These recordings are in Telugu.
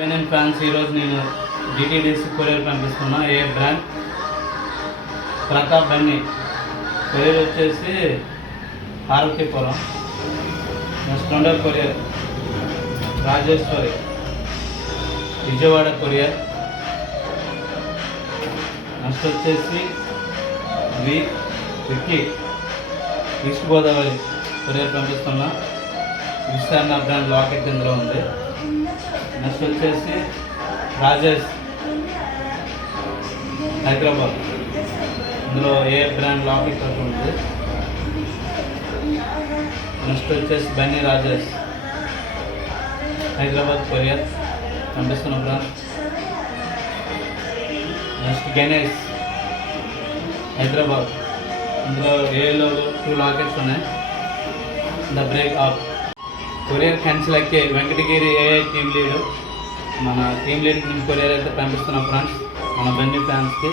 ఫ్యాన్స్ ఈరోజు నేను డిటిడిసి కొరియర్ పంపిస్తున్నా. ఏ బ్రాండ్ ప్రతాప్ బన్నీ కొరియర్ వచ్చేసి పార్వతీపురం. నెక్స్ట్ రెండో courier Rajeswari Vijayawada courier. Next వచ్చేసి విక్కీ ఈస్ట్ గోదావరి కొరియర్ పంపిస్తున్నా. విస్తారణ బ్రాండ్ లాకెట్ ఇందులో ఉంది. నెక్స్ట్ వచ్చేసి రాజేష్ హైదరాబాద్, ఇందులో ఏ బ్రాండ్ లాకెట్ ఒకటి ఉంది. నెక్స్ట్ వచ్చేసి బన్నీ రాజేష్ హైదరాబాద్ కొరియర్ పంపిస్తున్న బ్రాండ్. నెక్స్ట్ గణేష్ హైదరాబాద్, ఇందులో ఏలో 2 లాకెట్స్ ఉన్నాయి. The break of courier cancel అయ్యే వెంకటగిరి ఏఐ టీమ్ లీడ్, మన టీమ్ లీడ్ కొరియర్ అయితే పంపిస్తున్నాం ఫ్రెండ్స్ మన బన్నీ ఫ్యాన్స్కి.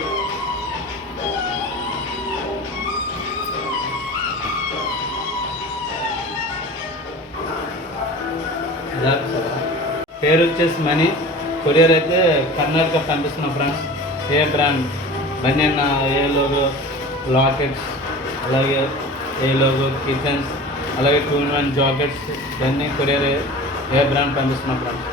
పేరు వచ్చేసి మనీ, కొరియర్ అయితే కర్ణాటక పంపిస్తున్నాం ఫ్రెండ్స్. ఏ బ్రాండ్ బన్నీ అన్న ఏ లోగో లాకెట్స్, అలాగే ఏ లోగో కిచెన్స్, అలాగే 2-in-1 జాకెట్స్ ఇవన్నీ కొరియర్ ఏ బ్రాండ్ పంపిస్తున్నాం ఫ్రెండ్స్.